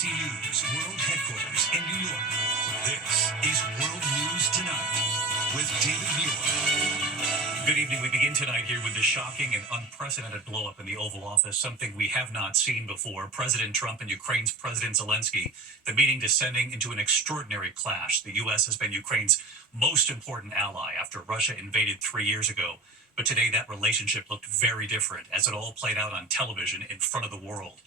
NBC News World Headquarters in New York. This is World News Tonight with David Muir. Good evening. We begin tonight here with the shocking and unprecedented blowup in the Oval Office, something we have not seen before. President Trump and Ukraine's President Zelensky, the meeting descending into an extraordinary clash. The U.S. has been Ukraine's most important ally after Russia invaded 3 years ago. But today that relationship looked very different as it all played out on television in front of the world.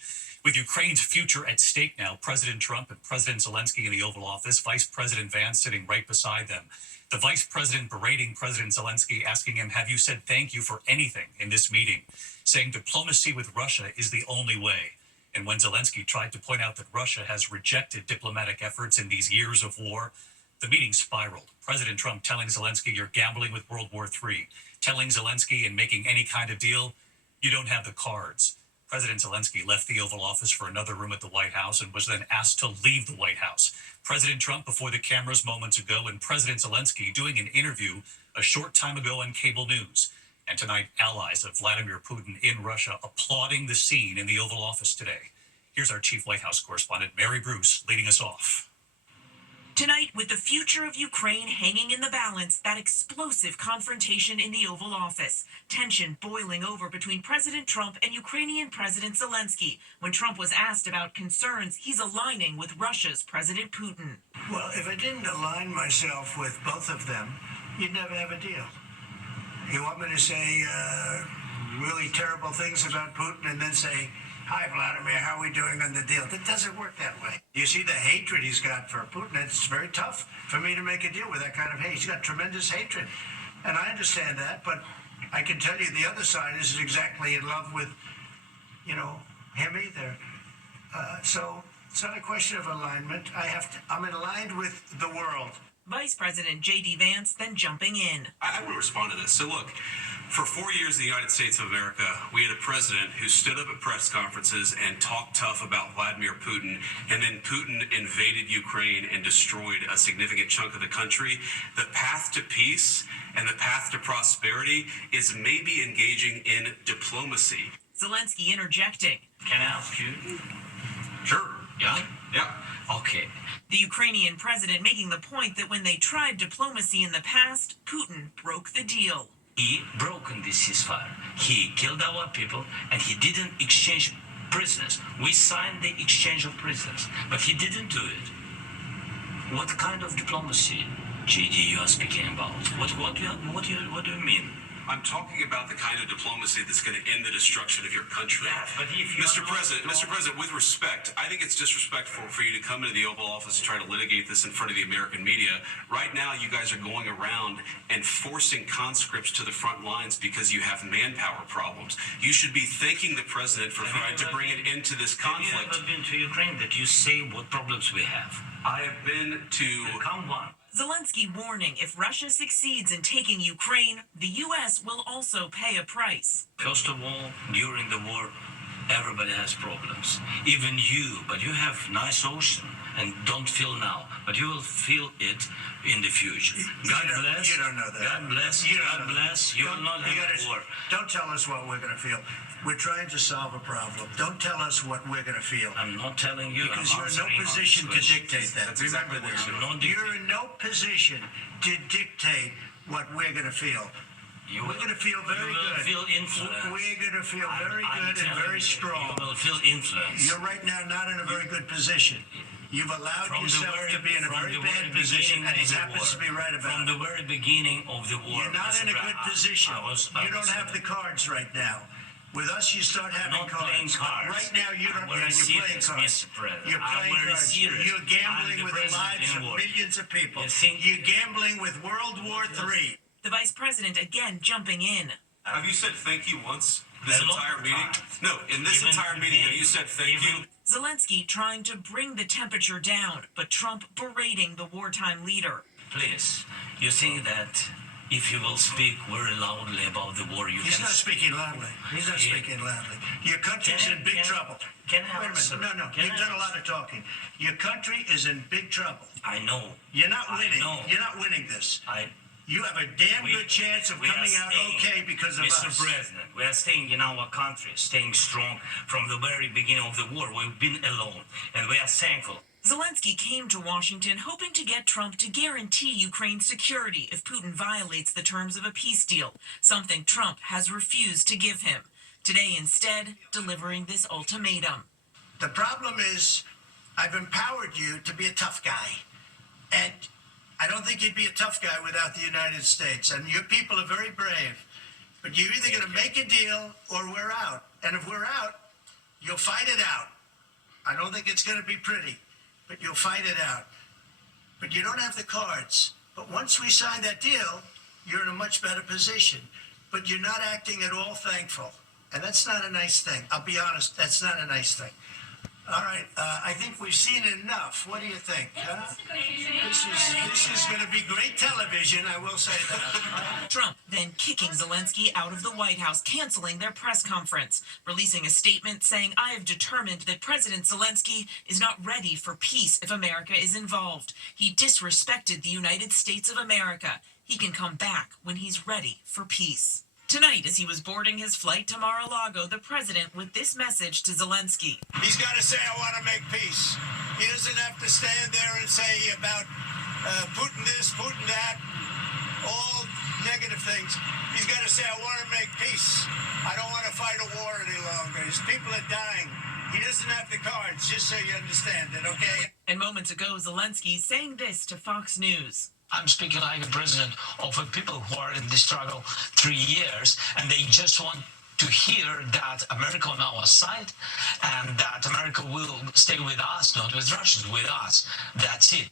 With Ukraine's future at stake now, President Trump and President Zelensky in the Oval Office, Vice President Vance sitting right beside them. The Vice President berating President Zelensky, asking him, have you said thank you for anything in this meeting? Saying diplomacy with Russia is the only way. And when Zelensky tried to point out that Russia has rejected diplomatic efforts in these years of war, the meeting spiraled. President Trump telling Zelensky you're gambling with World War III, telling Zelensky in making any kind of deal, you don't have the cards. President Zelensky left the Oval Office for another room at the White House and was then asked to leave the White House. President Trump before the cameras moments ago and President Zelensky doing an interview a short time ago on cable news. And tonight, allies of Vladimir Putin in Russia applauding the scene in the Oval Office today. Here's our chief White House correspondent, Mary Bruce, leading us off. Tonight, with the future of Ukraine hanging in the balance, that explosive confrontation in the Oval Office. Tension boiling over between President Trump and Ukrainian President Zelensky when Trump was asked about concerns he's aligning with Russia's President Putin. Well, if I didn't align myself with both of them, you'd never have a deal. You want me to say really terrible things about Putin and then say, hi, Vladimir, how are we doing on the deal? It doesn't work that way. You see the hatred he's got for Putin. It's very tough for me to make a deal with that kind of hate. He's got tremendous hatred. And I understand that, but I can tell you the other side isn't exactly in love with, him either. So it's not a question of alignment. I'm aligned with the world. Vice President J.D. Vance then jumping in. I want to respond to this. So look, for 4 years in the United States of America, we had a president who stood up at press conferences and talked tough about Vladimir Putin, and then Putin invaded Ukraine and destroyed a significant chunk of the country. The path to peace and the path to prosperity is maybe engaging in diplomacy. Zelensky interjecting. Can I ask you? Sure. Yeah? Yeah. Okay. The Ukrainian president making the point that when they tried diplomacy in the past, Putin broke the deal. He broken this ceasefire. He killed our people, and he didn't exchange prisoners. We signed the exchange of prisoners, but he didn't do it. What kind of diplomacy, JD, you are speaking about? What do you mean? I'm talking about the kind of diplomacy that's going to end the destruction of your country. Yes, but if you Mr. President, with respect, I think it's disrespectful for you to come into the Oval Office and try to litigate this in front of the American media. Right now, you guys are going around and forcing conscripts to the front lines because you have manpower problems. You should be thanking the president for trying to bring it into this conflict. Have you ever been to Ukraine that you say what problems we have? I have been to... Come one. Zelensky warning if Russia succeeds in taking Ukraine, the U.S. will also pay a price. First of all, during the war, everybody has problems. Even you, but you have nice ocean and don't feel now, but you will feel it in the future. God bless. You don't know that. God bless. God bless. You will not have war. Don't tell us what we're going to feel. We're trying to solve a problem. Don't tell us what we're going to feel. I'm not telling you. Because you're in no position to dictate that. That's exactly Remember what this. You're in no position to dictate what we're going to feel. We're going to feel very good. You will feel influence. We're going to feel very good and very strong. You will feel influence. You're right now not in a very good position. You've allowed yourself to be in a very bad position, and he happens to be right about it. From the very beginning of the war. You're not in a good position. You don't have the cards right now. With us, you start having cards. Right now, you don't. You're playing cards. You're playing cards. You're gambling with the lives of millions of people. You're gambling with World War III. The vice president again jumping in. Have you said thank you once this entire meeting? No, in this entire meeting, have you said thank you? Zelensky trying to bring the temperature down, but Trump berating the wartime leader. Please, you think that if you will speak very loudly about the war, He's not speaking loudly. He's not speaking loudly. Your country's in big trouble. Can I Wait a minute. No. You've done a lot of talking. Your country is in big trouble. I know. You're not winning. You're not winning this. You have a damn good chance of we are coming out staying, okay because of Mr. us. President, we are staying in our country, staying strong from the very beginning of the war. We've been alone, and we are thankful. Zelensky came to Washington hoping to get Trump to guarantee Ukraine's security if Putin violates the terms of a peace deal, something Trump has refused to give him. Today, instead, delivering this ultimatum. The problem is, I've empowered you to be a tough guy. And I don't think you'd be a tough guy without the United States. And your people are very brave. But you're either going to make a deal or we're out. And if we're out, you'll fight it out. I don't think it's going to be pretty, but you'll fight it out. But you don't have the cards. But once we sign that deal, you're in a much better position. But you're not acting at all thankful. And that's not a nice thing. I'll be honest, that's not a nice thing. All right, I think we've seen enough. What do you think? Huh? This is going to be great television, I will say that. Trump then kicking Zelensky out of the White House, canceling their press conference, releasing a statement saying, "I have determined that President Zelensky is not ready for peace if America is involved. He disrespected the United States of America. He can come back when he's ready for peace." Tonight, as he was boarding his flight to Mar-a-Lago, the president with this message to Zelensky. He's got to say, I want to make peace. He doesn't have to stand there and say about Putin this, Putin that, all negative things. He's got to say, I want to make peace. I don't want to fight a war any longer. His people are dying. He doesn't have the cards, just so you understand it, okay? And moments ago, Zelensky saying this to Fox News. I'm speaking like a president of a people who are in this struggle 3 years, and they just want to hear that America on our side and that America will stay with us, not with Russia, with us. That's it.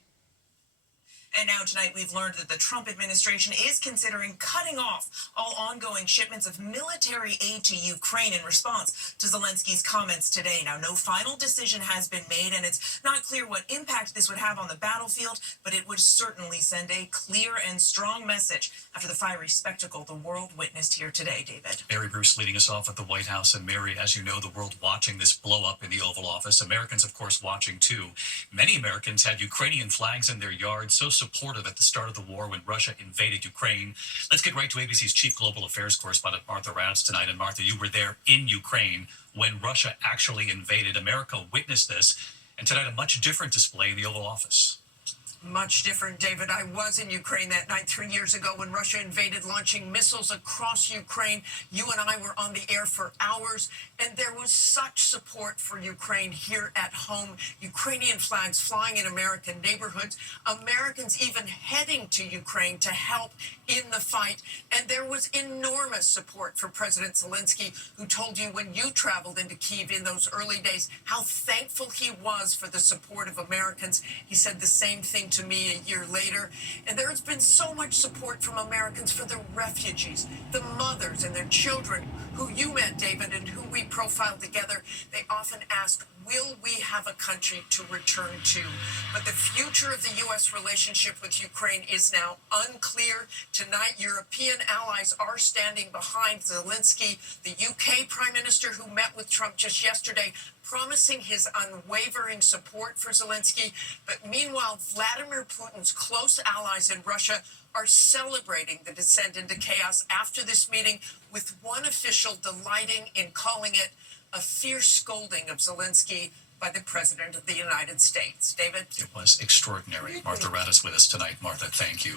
And now tonight we've learned that the Trump administration is considering cutting off all ongoing shipments of military aid to Ukraine in response to Zelensky's comments today. Now, no final decision has been made, and it's not clear what impact this would have on the battlefield, but it would certainly send a clear and strong message after the fiery spectacle the world witnessed here today, David. Mary Bruce leading us off at the White House. And Mary, as you know, the world watching this blow up in the Oval Office. Americans, of course, watching too. Many Americans had Ukrainian flags in their yards, so supportive at the start of the war when Russia invaded Ukraine. Let's get right to ABC's chief global affairs correspondent, Martha Raddatz, tonight. And Martha, you were there in Ukraine when Russia actually invaded. America witnessed this. And tonight, a much different display in the Oval Office. Much different, David. I was in Ukraine that night 3 years ago when Russia invaded, launching missiles across Ukraine. You and I were on the air for hours, and there was such support for Ukraine here at home. Ukrainian flags flying in American neighborhoods, Americans even heading to Ukraine to help in the fight. And there was enormous support for President Zelensky, who told you when you traveled into Kyiv in those early days how thankful he was for the support of Americans. He said the same thing to me a year later. And there has been so much support from Americans for the refugees, the mothers and their children who you met, David, and who we profiled together. They often ask, will we have a country to return to? But the future of the U.S. relationship with Ukraine is now unclear. Tonight, European allies are standing behind Zelensky. The UK Prime Minister, who met with Trump just yesterday, promising his unwavering support for Zelensky. But meanwhile, Vladimir Putin's close allies in Russia are celebrating the descent into chaos after this meeting, with one official delighting in calling it a fierce scolding of Zelensky by the President of the United States. David? It was extraordinary. Martha Raddatz with us tonight. Martha, thank you.